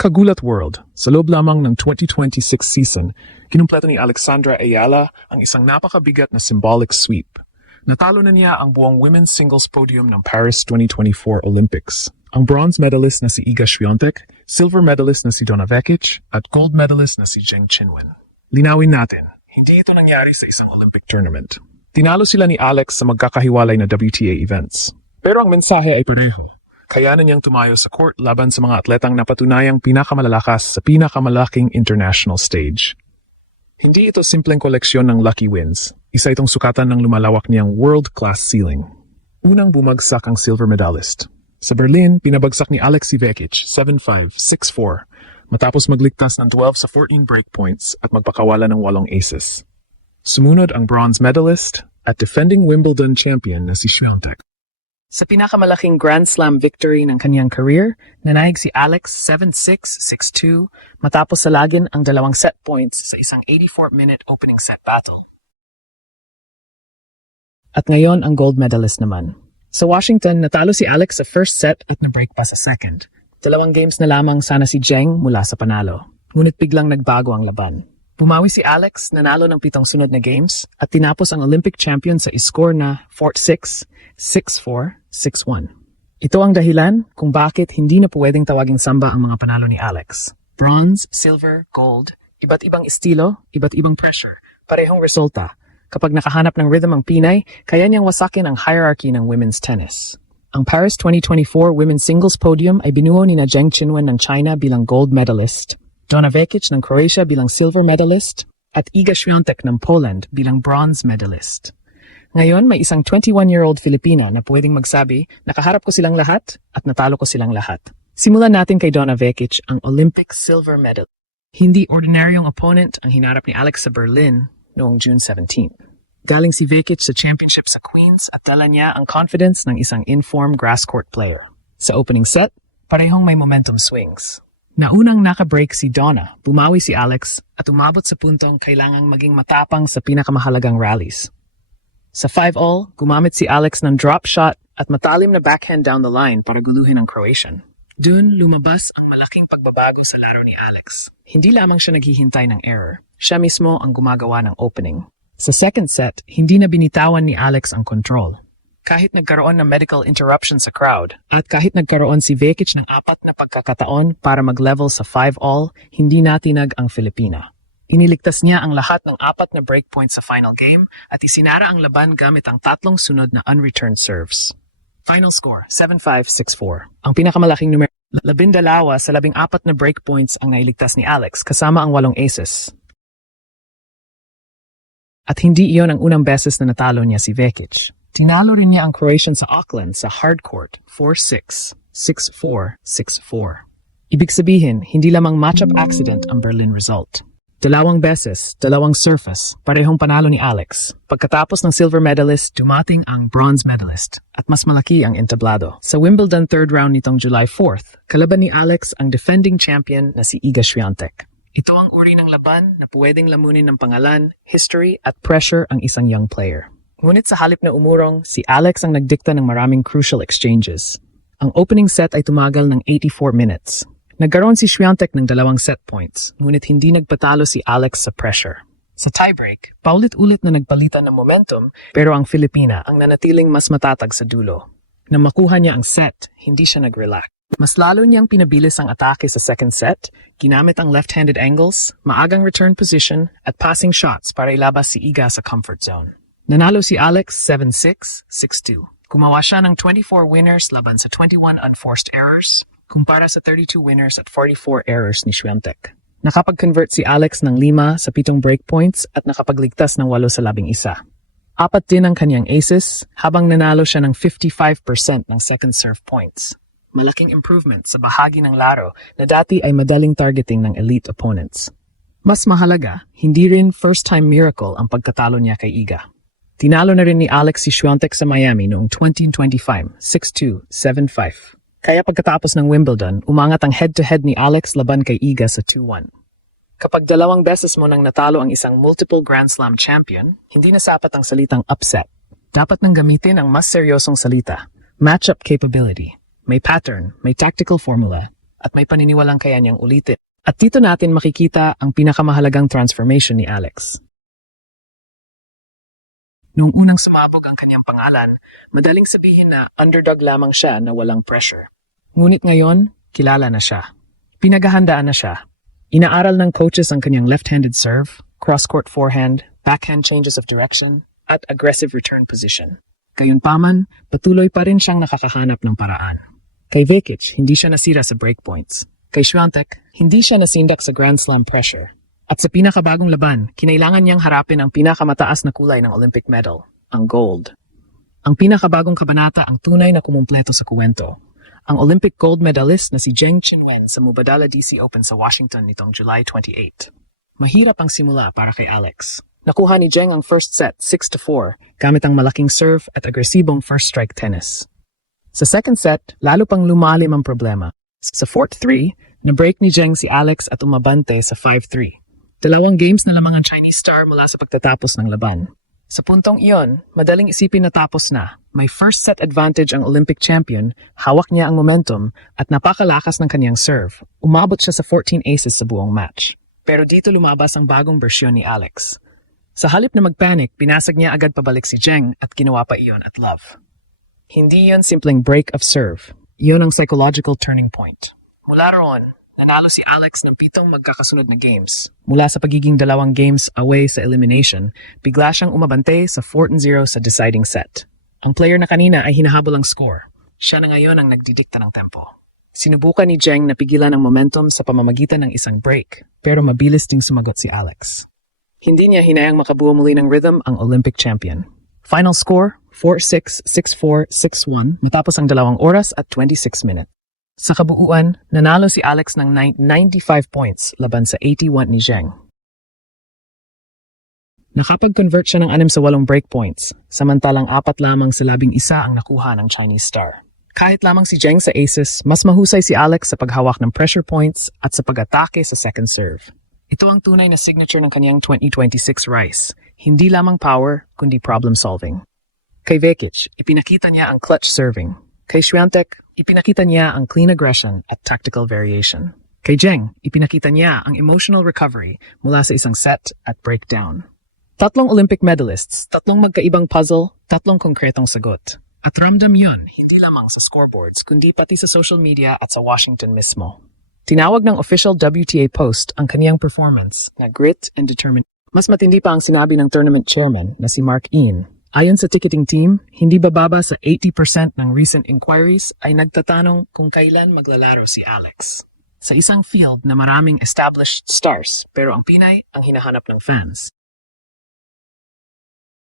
Kagulat World, sa loob lamang ng 2026 season, kinumpleto ni Alexandra Ayala ang isang napakabigat na symbolic sweep. Natalo na niya ang buong women's singles podium ng Paris 2024 Olympics. Ang bronze medalist na si Iga Swiatek, silver medalist na si Donna Vekic, at gold medalist na si Zheng Qinwen. Linawin natin, hindi ito nangyari sa isang Olympic tournament. Tinalo sila ni Alex sa magkakahiwalay na WTA events. Pero ang mensahe ay pareho. Kaya na niyang tumayo sa court laban sa mga atletang napatunayang pinakamalalakas sa pinakamalaking international stage. Hindi ito simpleng koleksyon ng lucky wins. Isa itong sukatan ng lumalawak niyang world-class ceiling. Unang bumagsak ang silver medalist. Sa Berlin, pinabagsak ni Alex Vekic 7-5, 6-4, matapos magligtas ng 12 sa 14 breakpoints at magpakawala ng 8 aces. Sumunod ang bronze medalist at defending Wimbledon champion na si Swiatek. Sa pinakamalaking Grand Slam victory ng kanyang career, nanahig si Alex 7-6, 6-2 matapos salagin ang 2 set points sa isang 84-minute opening set battle. At ngayon ang gold medalist naman. Sa Washington, natalo si Alex sa first set at na-break pa sa second. 2 games na lamang sana si Zheng mula sa panalo. Ngunit biglang nagbago ang laban. Bumawi si Alex, nanalo ng 7 sunod na games at tinapos ang Olympic champion sa score na 4-6, 6-4, 6-1. Ito ang dahilan kung bakit hindi na pwedeng tawaging samba ang mga panalo ni Alex. Bronze, silver, gold, iba't ibang estilo, iba't ibang pressure, parehong resulta. Kapag nakahanap ng rhythm ang Pinay, kaya niyang wasakin ang hierarchy ng women's tennis. Ang Paris 2024 women's singles podium ay binuo ni Zheng Qinwen ng China bilang gold medalist, Donna Vekic ng Croatia bilang silver medalist, at Iga Swiatek ng Poland bilang bronze medalist. Ngayon, may isang 21-year-old Filipina na pwedeng magsabi, nakaharap ko silang lahat at natalo ko silang lahat. Simulan natin kay Donna Vekic, ang Olympic silver medal. Hindi ordinaryong opponent ang hinarap ni Alex sa Berlin noong June 17. Galing si Vekic sa championship sa Queens at dala niya ang confidence ng isang informed grass court player. Sa opening set, parehong may momentum swings. Naunang naka-break si Donna, bumawi si Alex at umabot sa puntong kailangang maging matapang sa pinakamahalagang rallies. Sa 5-all, gumamit si Alex ng drop shot at matalim na backhand down the line para guluhin ang Croatian. Doon lumabas ang malaking pagbabago sa laro ni Alex. Hindi lamang siya naghihintay ng error, siya mismo ang gumagawa ng opening. Sa second set, hindi na binitawan ni Alex ang control. Kahit nagkaroon ng medical interruption sa crowd, at kahit nagkaroon si Vekic ng 4 na pagkakataon para mag-level sa 5-all, hindi natinag ang Filipina. Iniligtas niya ang lahat ng 4 na breakpoints sa final game at isinara ang laban gamit ang 3 sunod na unreturned serves. Final score, 7-5, 6-4. Ang pinakamalaking numero, 12 sa 14 na breakpoints ang nailigtas ni Alex kasama ang 8 aces. At hindi iyon ang unang beses na natalo niya si Vekic. Tinalo rin niya ang Croatian sa Auckland sa hard court, 4-6, 6-4, 6-4. Ibig sabihin, hindi lamang matchup accident ang Berlin result. 2 beses, 2 surface, parehong panalo ni Alex. Pagkatapos ng silver medalist, dumating ang bronze medalist at mas malaki ang entablado. Sa Wimbledon third round nitong July 4th, kalaban ni Alex ang defending champion na si Iga Swiatek. Ito ang uri ng laban na pwedeng lamunin ng pangalan, history at pressure ang isang young player. Ngunit sa halip na umurong, si Alex ang nagdikta ng maraming crucial exchanges. Ang opening set ay tumagal ng 84 minutes. Nagkaroon si Swiatek ng 2 set points, ngunit hindi nagpatalo si Alex sa pressure. Sa tiebreak, paulit-ulit na nagpalitan ng momentum, pero ang Filipina ang nanatiling mas matatag sa dulo. Nang makuha niya ang set, hindi siya nag-relax. Mas lalo niyang pinabilis ang atake sa second set, ginamit ang left-handed angles, maagang return position, at passing shots para ilabas si Iga sa comfort zone. Nanalo si Alex 7-6, 6-2. Gumawa siya ng 24 winners laban sa 21 unforced errors, kumpara sa 32 winners at 44 errors ni Swiatek. Nakapag-convert si Alex ng 5 sa 7 breakpoints at nakapagligtas ng 8 sa 11. 4 din ang kanyang aces, habang nanalo siya ng 55% ng second serve points. Malaking improvement sa bahagi ng laro na dati ay madaling targeting ng elite opponents. Mas mahalaga, hindi rin first-time miracle ang pagkatalo niya kay Iga. Tinalo na rin ni Alex si Swiatek sa Miami noong 2025, 6-2, 7-5. Kaya pagkatapos ng Wimbledon, umangat ang head-to-head ni Alex laban kay Iga sa 2-1. Kapag 2 beses mo nang natalo ang isang multiple Grand Slam champion, hindi na sapat ang salitang upset. Dapat nang gamitin ang mas seryosong salita, matchup capability. May pattern, may tactical formula, at may paniniwalang kaya niyang ulitin. At dito natin makikita ang pinakamahalagang transformation ni Alex. Noong unang sumabog ang kanyang pangalan, madaling sabihin na underdog lamang siya na walang pressure. Ngunit ngayon, kilala na siya. Pinaghahandaan na siya. Inaaral ng coaches ang kanyang left-handed serve, cross-court forehand, backhand changes of direction, at aggressive return position. Gayunpaman, patuloy pa rin siyang nakakahanap ng paraan. Kay Vekic, hindi siya nasira sa breakpoints. Kay Swiatek, hindi siya nasindak sa Grand Slam pressure. At sa pinakabagong laban, kinailangan niyang harapin ang pinakamataas na kulay ng Olympic medal, ang gold. Ang pinakabagong kabanata ang tunay na kumumpleto sa kuwento. Ang Olympic gold medalist na si Zheng Qinwen sa Mubadala DC Open sa Washington nitong July 28. Mahirap ang simula para kay Alex. Nakuha ni Zheng ang first set 6-4 gamit ang malaking serve at agresibong first strike tennis. Sa second set, lalo pang lumalim ang problema. Sa 4-3, na-break ni Zheng si Alex at umabante sa 5-3. 2 games na lamang ang Chinese star mula sa pagtatapos ng laban. Sa puntong iyon, madaling isipin na tapos na. May first set advantage ang Olympic champion, hawak niya ang momentum, at napakalakas ng kanyang serve. Umabot siya sa 14 aces sa buong match. Pero dito lumabas ang bagong bersyon ni Alex. Sa halip na magpanic, pinasag niya agad pabalik si Zheng at ginawa pa iyon at love. Hindi yon simpleng break of serve. Iyon ang psychological turning point. Mula roon, nanalo si Alex ng 7 magkakasunod na games. Mula sa pagiging 2 games away sa elimination, bigla siyang umabante sa 4-0 sa deciding set. Ang player na kanina ay hinahabol ang score. Siya na ngayon ang nagdidikta ng tempo. Sinubukan ni Zheng na pigilan ang momentum sa pamamagitan ng isang break, pero mabilis ding sumagot si Alex. Hindi niya hinayang makabuo muli ng rhythm ang Olympic champion. Final score, 4-6, 6-4, 6-1 matapos ang 2 oras at 26 minutes. Sa kabuuan, nanalo si Alex ng 95 points laban sa 81 ni Zheng. Nakapag-convert siya ng 6 sa 8 breakpoints, samantalang 4 lamang sa 11 ang nakuha ng Chinese star. Kahit lamang si Zheng sa aces, mas mahusay si Alex sa paghawak ng pressure points at sa pag-atake sa second serve. Ito ang tunay na signature ng kanyang 2026 rise. Hindi lamang power, kundi problem solving. Kay Vekic, ipinakita niya ang clutch serving. Kay Swiatek, ipinakita niya ang clean aggression at tactical variation. Kay Zheng, ipinakita niya ang emotional recovery mula sa isang set at breakdown. 3 Olympic medalists, 3 magkaibang puzzle, 3 konkretong sagot. At ramdam yun, hindi lamang sa scoreboards, kundi pati sa social media at sa Washington mismo. Tinawag ng official WTA post ang kaniyang performance na grit and determination. Mas matindi pa ang sinabi ng tournament chairman na si Mark Ian. Ayon sa ticketing team, hindi bababa sa 80% ng recent inquiries ay nagtatanong kung kailan maglalaro si Alex. Sa isang field na maraming established stars, pero ang Pinay ang hinahanap ng fans.